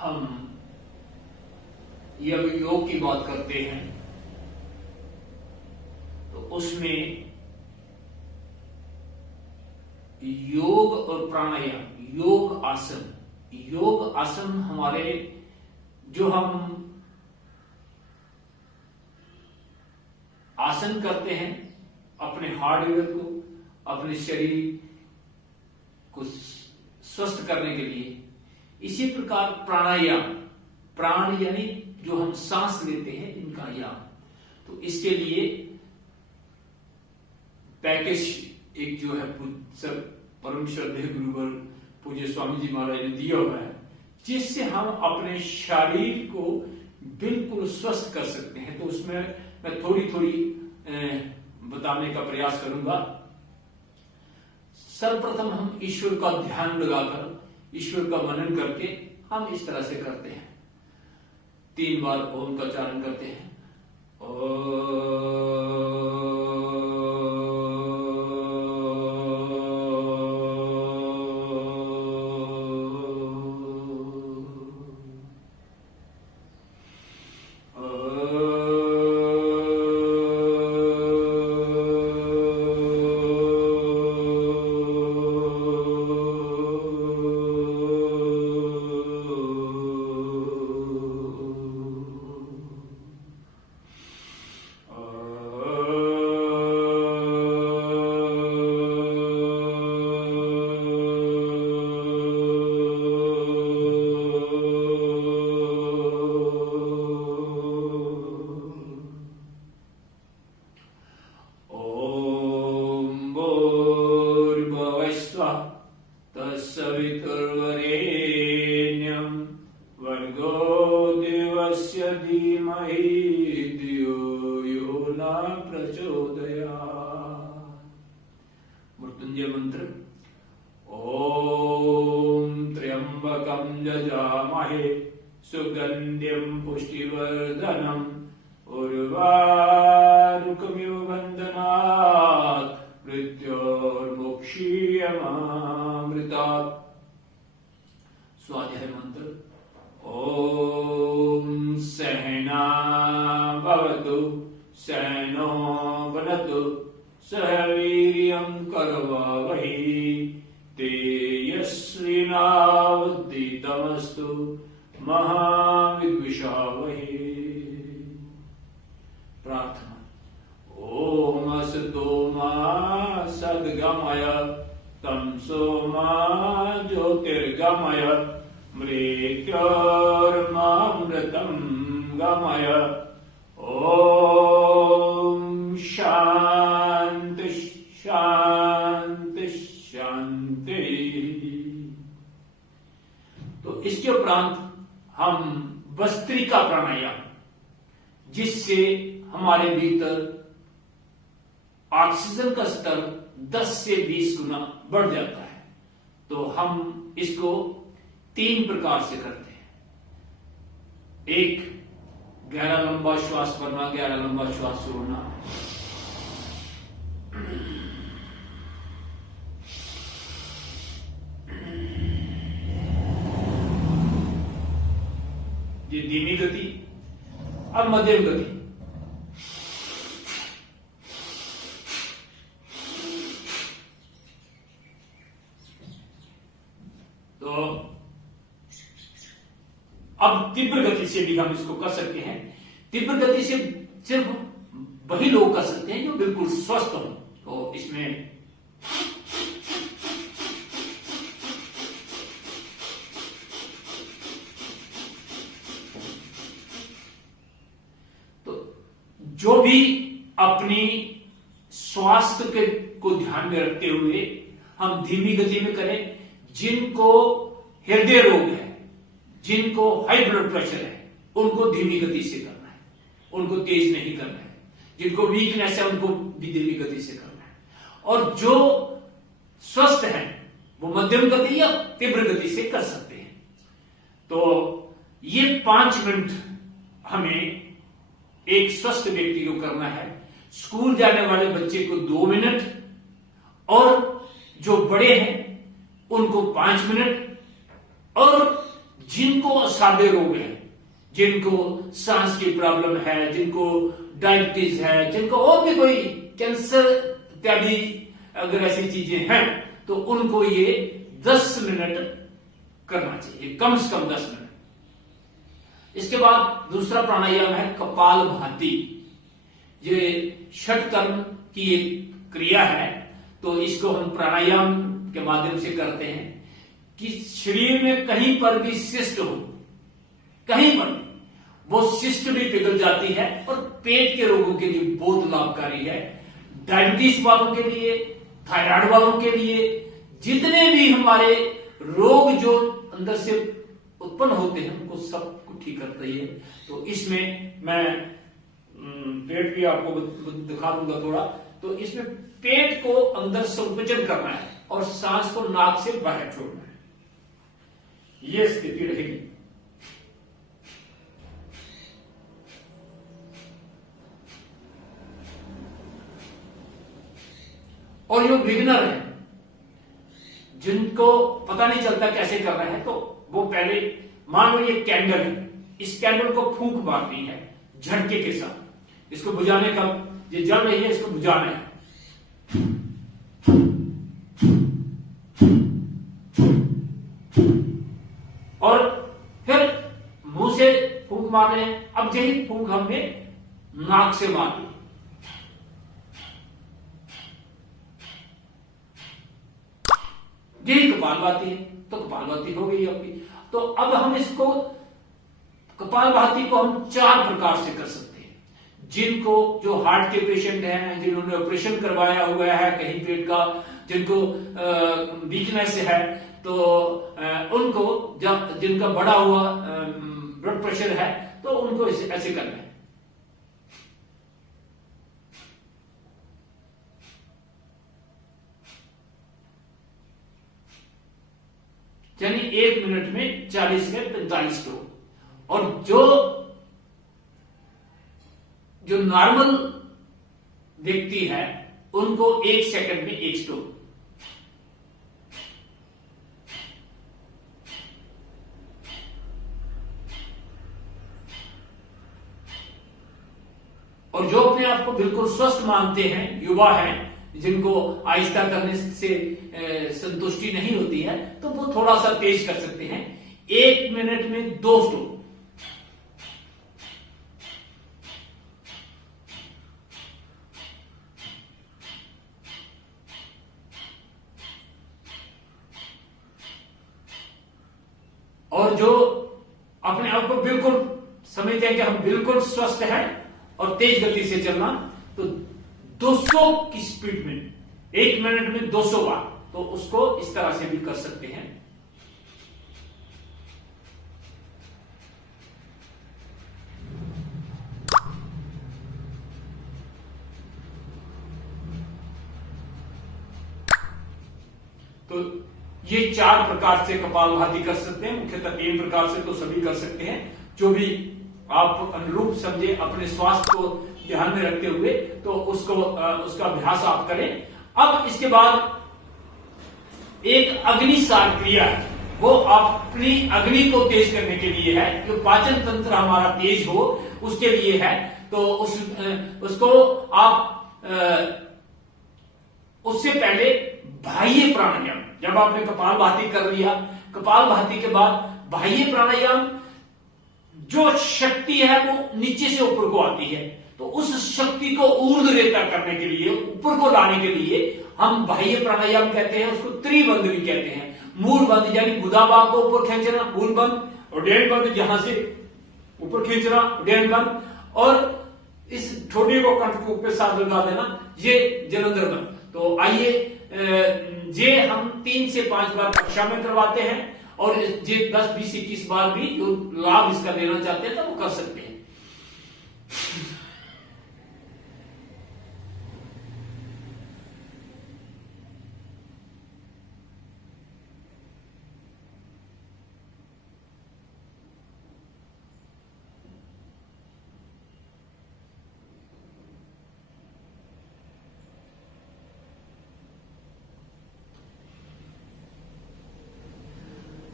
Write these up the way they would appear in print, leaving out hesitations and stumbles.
हम जब योग की बात करते हैं तो उसमें योग और प्राणायाम, योग आसन हमारे जो हम आसन करते हैं अपने हार्डवेयर को, अपने शरीर को स्वस्थ करने के लिए। इसी प्रकार प्राणायाम, प्राण यानी जो हम सांस लेते हैं इनका याम, तो इसके लिए पैकेज एक जो है परम श्रद्धेय गुरुवर पूज्य स्वामी जी महाराज ने दिया हुआ है, जिससे हम अपने शरीर को बिल्कुल स्वस्थ कर सकते हैं। तो उसमें मैं थोड़ी थोड़ी बताने का प्रयास करूंगा। सर्वप्रथम हम ईश्वर का ध्यान लगाकर, ईश्वर का मनन करके हम इस तरह से करते हैं। 3 बार ओम का उच्चारण करते हैं। तत्सवितुर्वरेण्यं भर्गो देवस्य धीमहि धियो यो न प्रचोदयात्। मृत्युंजय मंत्र। ओम त्र्यंबकं यजामहे सुगंधिं पुष्टिवर्धनम् उर्वारुकमिव बन्धनात् मृत्योर्मुक्षीयमामृतात्। स्वाध्याय मंत्र। ओम सहना भवतु सहनो भुनक्तु सह वीर्यं करवावहै तेजस्विनावधीतमस्तु मा विद्विषावहै। प्रार्थना। ओम असतो मा सद्गमय तमसो मा ज्योतिर्गमय मृत्योर्मामृतं गमय। ओम शांति शांति शांति। तो इसके उपरांत हम भस्त्रिका प्राणायाम, जिससे हमारे भीतर ऑक्सीजन का स्तर 10 से 20 गुना बढ़ जाता है। तो हम इसको 3 प्रकार से करते हैं। एक, गहरा लंबा श्वास भरना, गहरा लंबा श्वास छोड़ना। ये धीमी गति। अब मध्यम गति। तो अब तीव्र गति से भी हम इसको कर सकते हैं। तीव्र गति से सिर्फ वही लोग कर सकते हैं जो बिल्कुल स्वस्थ हों। तो इसमें तो जो भी अपनी स्वास्थ्य को ध्यान में रखते हुए हम धीमी गति में करें। जिनको हृदय रोग है, जिनको हाई ब्लड प्रेशर है, उनको धीमी गति से करना है, उनको तेज नहीं करना है। जिनको वीकनेस है उनको भी धीमी गति से करना है। और जो स्वस्थ हैं वो मध्यम गति या तीव्र गति से कर सकते हैं। तो ये 5 मिनट हमें एक स्वस्थ व्यक्ति को करना है। स्कूल जाने वाले बच्चे को 2 मिनट, और जो बड़े हैं उनको 5 मिनट, और जिनको असाध्य रोग है, जिनको सांस की प्रॉब्लम है, जिनको डायबिटीज है, जिनको और भी कोई कैंसर इत्यादि अगर ऐसी चीजें हैं, तो उनको ये 10 मिनट करना चाहिए, कम से कम 10 मिनट। इसके बाद दूसरा प्राणायाम है कपाल भाती। ये षट कर्म की एक क्रिया है, तो इसको हम प्राणायाम के माध्यम से करते हैं कि शरीर में कहीं पर भी शिष्ट हो, कहीं पर वो शिष्ट भी पिघल जाती है और पेट के रोगों के लिए बहुत लाभकारी है। डायबिटीज वालों के लिए, थायराइड वालों के लिए, जितने भी हमारे रोग जो अंदर से उत्पन्न होते हैं उनको सबको ठीक करता ही है। तो इसमें मैं पेट भी आपको दिखा दूंगा थोड़ा। तो इसमें पेट को अंदर संकुचन करना है और सांस को नाक से बाहर छोड़ना है, यह स्थिति रहेगी। और जो बिगिनर है, जिनको पता नहीं चलता कैसे कर रहे हैं, तो वो पहले मान लो ये कैंडल है, इस कैंडल को फूंक मारनी है झटके के साथ। इसको बुझाने का, ये जल रही है, इसको बुझाना है। और फिर मुंह से फूंक मारने हैं। अब यही फूंक हमने नाक से मारनी, यही कपालभाति है। तो कपालभाति हो गई आपकी। तो अब हम इसको, कपालभाति को हम 4 प्रकार से कर सकते हैं। जिनको, जो हार्ट के पेशेंट हैं, जिन्होंने ऑपरेशन करवाया हुआ है कहीं पेट का, जिनको वीकनेस है, तो उनको, जब जिनका बढ़ा हुआ ब्लड प्रेशर है, तो उनको ऐसे करना है। यानी 1 मिनट में 40 से 45 स्ट्रोक। और जो नॉर्मल व्यक्ति है उनको 1 सेकंड में 1 स्ट्रोक। और जो अपने आप को बिल्कुल स्वस्थ मानते हैं, युवा हैं, जिनको आहिस्ता करने से संतुष्टि नहीं होती है, तो वो थोड़ा सा तेज कर सकते हैं। 1 मिनट में 2 स्ट्रोक। और जो अपने आप को बिल्कुल समझते हैं कि हम बिल्कुल स्वस्थ हैं और तेज गति से चलना, तो 200 की स्पीड में 1 मिनट में 200 बार, तो उसको इस तरह से भी कर सकते हैं। तो ये 4 प्रकार से कपालभाति कर सकते हैं। मुख्यतः 3 प्रकार से तो सभी कर सकते हैं, जो भी आप अनुरूप समझे अपने स्वास्थ्य को ध्यान में रखते हुए, तो उसका अभ्यास आप करें। अब इसके बाद एक अग्निसार क्रिया है, वो अपनी अग्नि को तेज करने के लिए है, जो पाचन तंत्र हमारा तेज हो उसके लिए है। तो उसको आप उससे पहले बाह्य प्राणायाम, जब आपने कपालभाति कर लिया, कपालभाति के बाद बाह्य प्राणायाम, जो शक्ति है वो नीचे से ऊपर को आती है, तो उस शक्ति को ऊर्ध्वरेता करने के लिए, ऊपर को लाने के लिए हम बाह्य प्राणायाम कहते हैं। उसको त्रिबंध भी कहते हैं। मूल बंध यानी गुदा बाग को ऊपर खींचना, मूल बंध, उड्डयन बंध जहां से ऊपर खींचना, उड्डयन बंध, और इस ठोडी को कंठ के साथ लगा देना, ये जलंधर बंध। तो आइए, ये हम 3 से 5 बार कक्षा में करवाते हैं, और ये 10, 20, 21 बार भी जो लाभ इसका लेना चाहते हैं तो वो कर सकते हैं।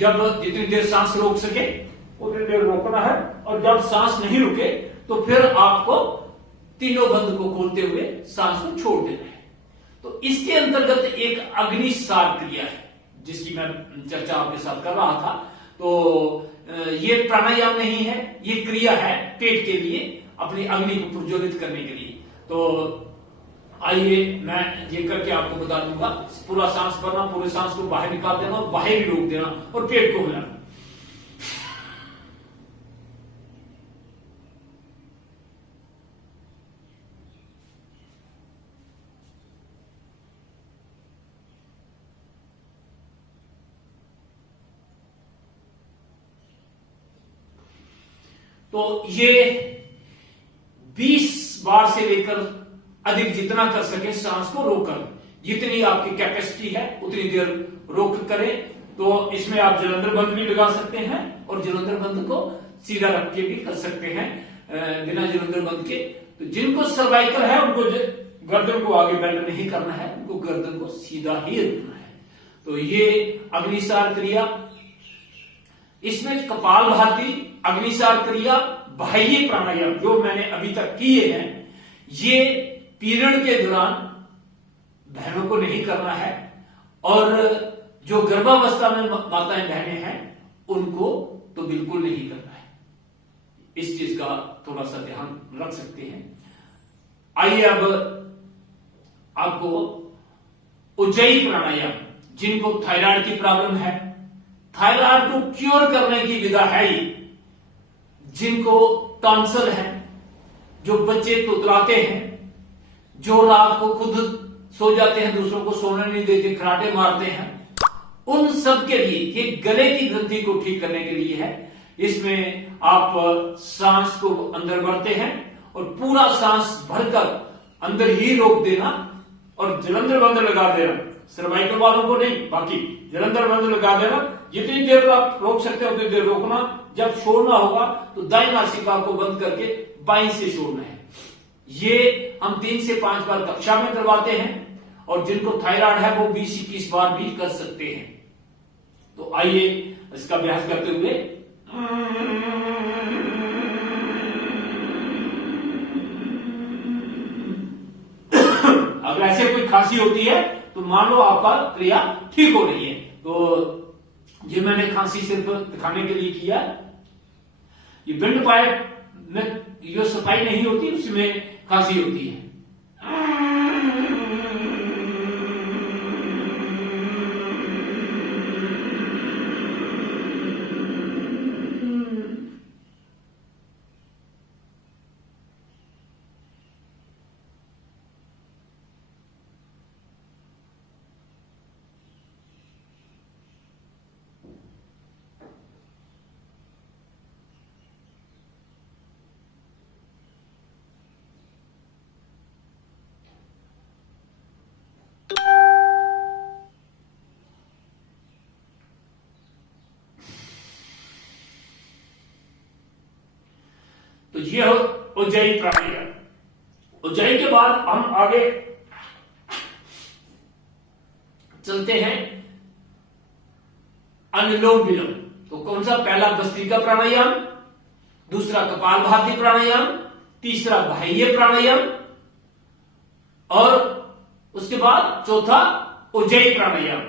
जब जितनी देर सांस रोक सके उतनी देर रोकना है, और जब सांस नहीं रुके तो फिर आपको तीनों बंद को खोलते हुए सांस को छोड़ देना है। तो इसके अंतर्गत एक अग्निसार क्रिया है जिसकी मैं चर्चा आपके साथ कर रहा था। तो ये प्राणायाम नहीं है, ये क्रिया है पेट के लिए, अपनी अग्नि को प्रज्वलित करने के लिए। तो आइए मैं ये करके आपको बता दूंगा। पूरा सांस भरना, पूरे सांस को बाहर निकाल देना और बाहर ही रोक देना और पेट को हिलाना। तो ये 20 बार से लेकर अधिक जितना कर सके सांस को रोककर, जितनी आपकी कैपेसिटी है उतनी देर रोक करें। तो इसमें आप जलंधर बंद भी लगा सकते हैं और जलंधर बंद को सीधा रख के भी कर सकते हैं बिना जलंधर बंद के। तो जिनको सर्वाइकल है उनको गर्दन को आगे बेंड नहीं करना है, उनको गर्दन को सीधा ही रखना है। तो ये अग्निसार क्रिया, इसमें कपालभाति, अग्निसार क्रिया, बाह्य प्राणायाम जो मैंने अभी तक किए हैं, ये पीरियड के दौरान बहनों को नहीं करना है, और जो गर्भावस्था में माताएं बहनें हैं उनको तो बिल्कुल नहीं करना है। इस चीज का थोड़ा सा ध्यान रख सकते हैं। आइए अब आपको उज्जयी प्राणायाम, जिनको थायराइड की प्रॉब्लम है, थायराइड को क्योर करने की विधा है ये, जिनको टॉन्सिल है, जो बच्चे तुतलाते हैं, जो रात को खुद सो जाते हैं दूसरों को सोने नहीं देते, खराटे मारते हैं, उन सब के लिए ये गले की ग्रंथि को ठीक करने के लिए है। इसमें आप सांस को अंदर भरते हैं और पूरा सांस भरकर अंदर ही रोक देना और जलंधर बंद लगा देना। सर्वाइकल वालों को नहीं, बाकी जलंधर बंद लगा देना। जितनी देर आप रोक सकते हो उतनी देर रोकना। जब छोड़ना होगा तो दाईं नासिका को बंद करके बाईं से छोड़ना है। ये हम 3 से 5 बार कक्षा में करवाते हैं, और जिनको थायराइड है वो 20-21 बार भी कर सकते हैं। तो आइए इसका अभ्यास करते हुए अगर ऐसे कोई खांसी होती है तो मान लो आपका क्रिया ठीक हो रही है। तो ये मैंने खांसी सिर्फ दिखाने के लिए किया। ये विंड पाइप में जो सफाई नहीं होती उसमें खांसी होती है। तो ये हो उज्जयी प्राणायाम। उज्जयी के बाद हम आगे चलते हैं अनुलोम विलोम। तो कौन सा? पहला भस्त्रिका प्राणायाम, दूसरा कपालभाति प्राणायाम, तीसरा बाह्य प्राणायाम, और उसके बाद चौथा उज्जयी प्राणायाम।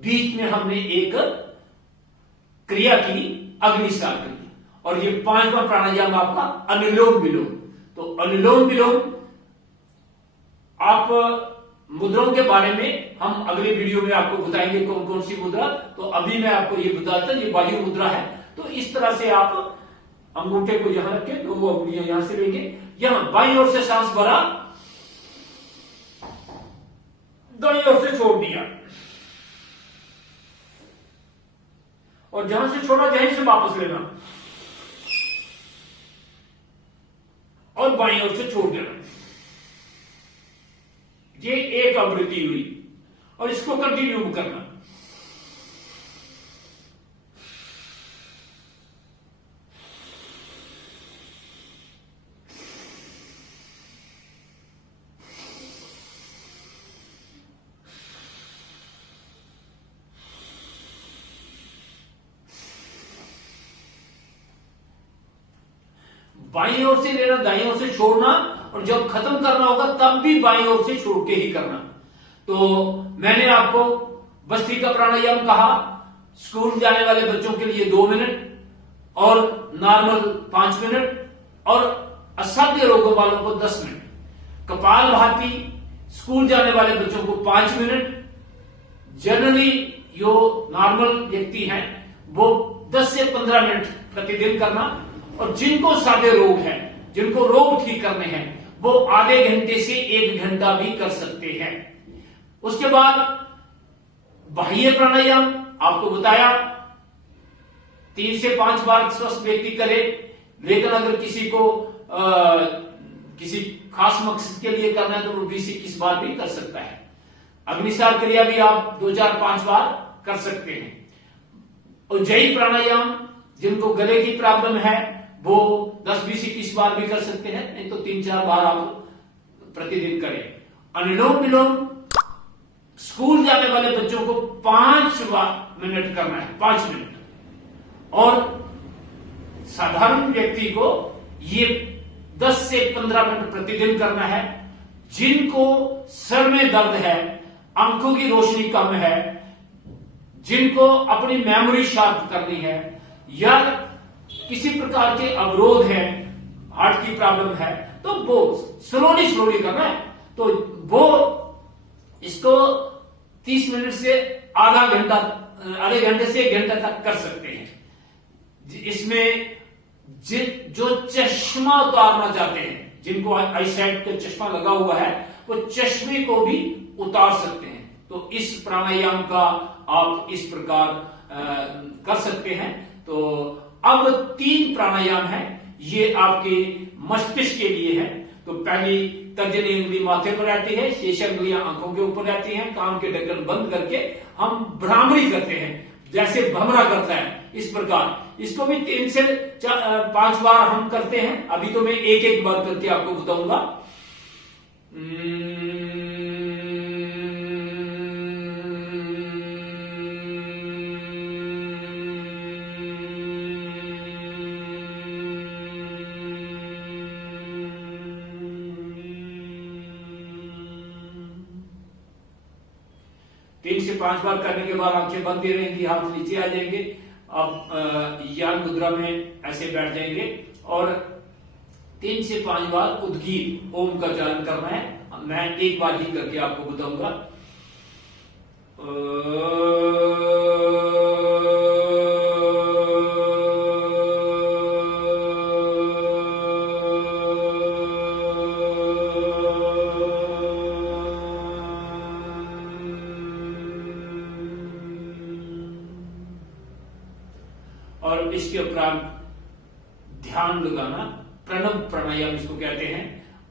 बीच में हमने एक क्रिया की, अग्निसार क्रिया, और ये 5वां प्राणायाम आपका अनुलोम विलोम। तो अनुलोम विलोम, आप मुद्राओं के बारे में हम अगले वीडियो में आपको बताएंगे कौन कौन सी मुद्रा। तो अभी मैं आपको ये बताता हूं, ये वायु मुद्रा है। तो इस तरह से आप अंगूठे को यहां रखें, तो वो अंगुलियां यहां से लेंगे, यहां बाईं ओर से सांस भरा, दाईं ओर से छोड़ दिया, और जहां से छोड़ा जहीं से वापस लेना, और बाईं ओर से छोड़ देना। ये एक आवृत्ति हुई, और इसको कंटिन्यू करना। बाईं ओर से लेना, दाईं ओर से छोड़ना, और जब खत्म करना होगा तब भी बाईं ओर से छोड़ के ही करना। तो मैंने आपको भस्त्रिका प्राणायाम कहा, स्कूल जाने वाले बच्चों के लिए 2 मिनट और नॉर्मल 5 मिनट, और असाध्य रोगों वालों को 10 मिनट। कपालभाति स्कूल जाने वाले बच्चों को 5 मिनट, जनरली जो नॉर्मल व्यक्ति हैं वो 10 से 15 मिनट प्रतिदिन करना, और जिनको सादे रोग है, जिनको रोग ठीक करने हैं, वो आधे घंटे से 1 घंटा भी कर सकते हैं। उसके बाद बाह्य प्राणायाम आपको बताया 3 से 5 बार स्वस्थ व्यक्ति करे, लेकिन अगर किसी को किसी खास मकसद के लिए करना है तो वो 20 से 21 बार भी कर सकता है। अग्निसार क्रिया भी आप 2, 4, 5 बार कर सकते हैं। उज्जयी प्राणायाम जिनको गले की प्रॉब्लम है वो 10, 20, 21 बार भी कर सकते हैं, नहीं तो 3, 4 बार आप प्रतिदिन करें। अनुलोम विलोम स्कूल जाने वाले बच्चों को 5 मिनट करना है, 5 मिनट, और साधारण व्यक्ति को ये 10 से 15 मिनट प्रतिदिन करना है। जिनको सर में दर्द है, आंखों की रोशनी कम है, जिनको अपनी मेमोरी शार्प करनी है, या किसी प्रकार के अवरोध है, हार्ट की प्रॉब्लम है, तो वो स्लोली करना है। तो वो इसको 30 मिनट से आधे घंटे से 1 घंटा तक कर सकते हैं। इसमें जो चश्मा उतारना चाहते हैं, जिनको आई साइट का चश्मा लगा हुआ है, वो चश्मे को भी उतार सकते हैं। तो इस प्राणायाम का आप इस प्रकार कर सकते हैं। तो अब 3 प्राणायाम है, ये आपके मस्तिष्क के लिए है। तो पहली तर्जनी उंगली माथे पर रहती है, शेष उंगलियां आंखों के ऊपर रहती हैं, कान के ढक्कन बंद करके हम भ्रामरी करते हैं, जैसे भमरा करता है, इस प्रकार। इसको भी 3 से 5 बार हम करते हैं। अभी तो मैं एक बार करके आपको बताऊंगा। तीन से 5 बार करने के बाद आंखें बंद ही रहेंगी, हाथ नीचे आ जाएंगे। अब यान मुद्रा में ऐसे बैठ जाएंगे और 3 से 5 बार उद्गीत ओम का उच्चारण करना है। मैं एक बार ही करके आपको बताऊंगा। और इसके उपरांत ध्यान लगाना, प्रणव प्राणायाम इसको कहते हैं।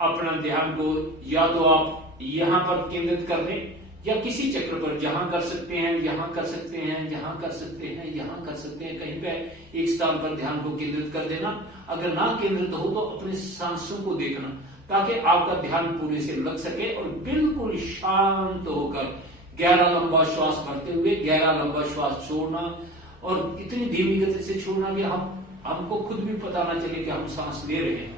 अपना ध्यान को या तो आप यहां पर केंद्रित कर दें, या किसी चक्र पर, जहां कर सकते हैं, यहां कर सकते हैं, जहां कर सकते हैं, यहां कर सकते हैं, कहीं पे एक स्थान पर ध्यान को केंद्रित कर देना। अगर ना केंद्रित हो तो अपने सांसों को देखना, ताकि आपका ध्यान पूरे से लग सके और बिल्कुल शांत होकर गहरा लंबा श्वास भरते हुए गहरा लंबा श्वास छोड़ना, और इतनी धीमी गति से छोड़ना कि हमको खुद भी पता ना चले कि हम सांस ले रहे हैं।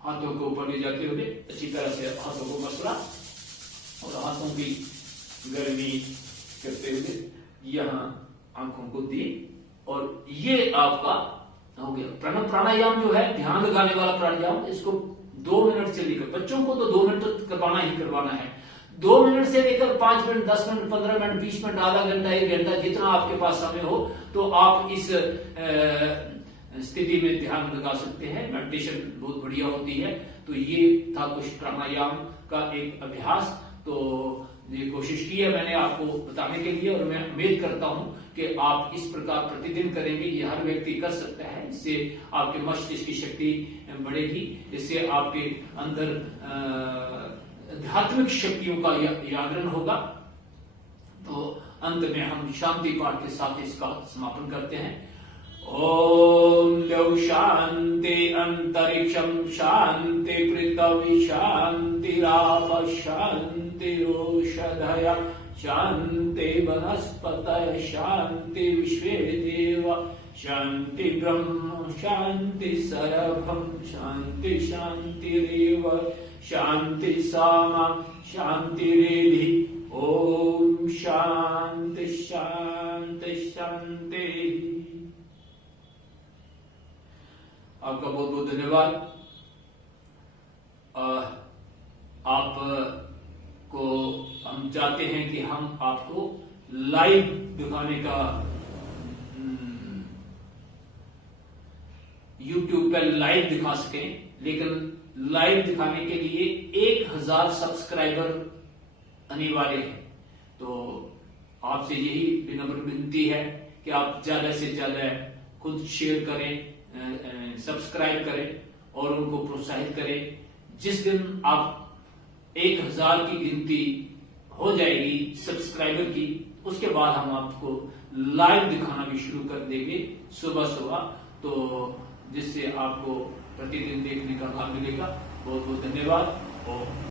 हाथों को ऊपर ले जाते हुए अच्छी तरह से हाथों को मसला और हाथों की गर्मी करते हुए यहां आंखों को दी, और ये आपका हो गया प्रणव प्राणायाम। जो है ध्यान लगाने वाला प्राणायाम, इसको 2 मिनट से लेकर, बच्चों को तो 2 मिनट करवाना ही करवाना है। 2 मिनट से लेकर 5 मिनट, 10 मिनट, 15 मिनट, 20 मिनट, आधा घंटा, 1 घंटा, जितना आपके पास समय हो, तो आप इस स्थिति में ध्यान लगा सकते हैं। मेडिटेशन बहुत बढ़िया होती है। तो ये था कुछ प्राणायाम का एक अभ्यास। तो ये कोशिश की है मैंने आपको बताने के लिए, और मैं उम्मीद करता हूं कि आप इस प्रकार प्रतिदिन करेंगे। ये हर व्यक्ति कर सकता है। इससे आपके मस्तिष्क की शक्ति बढ़ेगी, इससे आपके अंदर आध्यात्मिक शक्तियों का जागरण होगा। तो अंत में हम शांति पाठ के साथ इसका समापन करते हैं। ओम द्यौ शांति अंतरिक्षम शांति पृथ्वी शांतिराप शांतिरोषधय शांति वनस्पतय शांति विश्वे देव शांति ब्रह्म शांति सर्वम शांति शांतिरेव शांति सामा शांतिरेधि। ओम शांति शांति शांति। आपका बहुत बहुत धन्यवाद। आप को हम चाहते हैं कि हम आपको लाइव दिखाने का YouTube पर लाइव दिखा सकें, लेकिन लाइव दिखाने के लिए 1000 सब्सक्राइबर अनिवार्य है। तो आपसे यही विनम्र विनती है कि आप ज्यादा से ज्यादा खुद शेयर करें, सब्सक्राइब करें और उनको प्रोत्साहित करें। जिस दिन आप 1000 की गिनती हो जाएगी सब्सक्राइबर की, उसके बाद हम आपको लाइव दिखाना भी शुरू कर देंगे सुबह सुबह, तो जिससे आपको प्रतिदिन देखने का लाभ मिलेगा। बहुत बहुत धन्यवाद। और